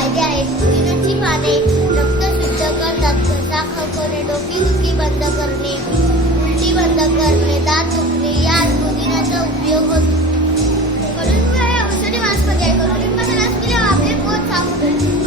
फायदे आहेत. पुदिन्याची पाने रक्त शुद्ध करतात, घसा खवखवणे, डोकेदुखी बंद करणे, उलटी बंद करणे, दात दुखणे यात पुदिन्याचा उपयोग होतो. कडुलिंब हे औषधी वनस्पती आहे. कडुलिंबाचा रस पिल्यावर आपले पोट साफ होते.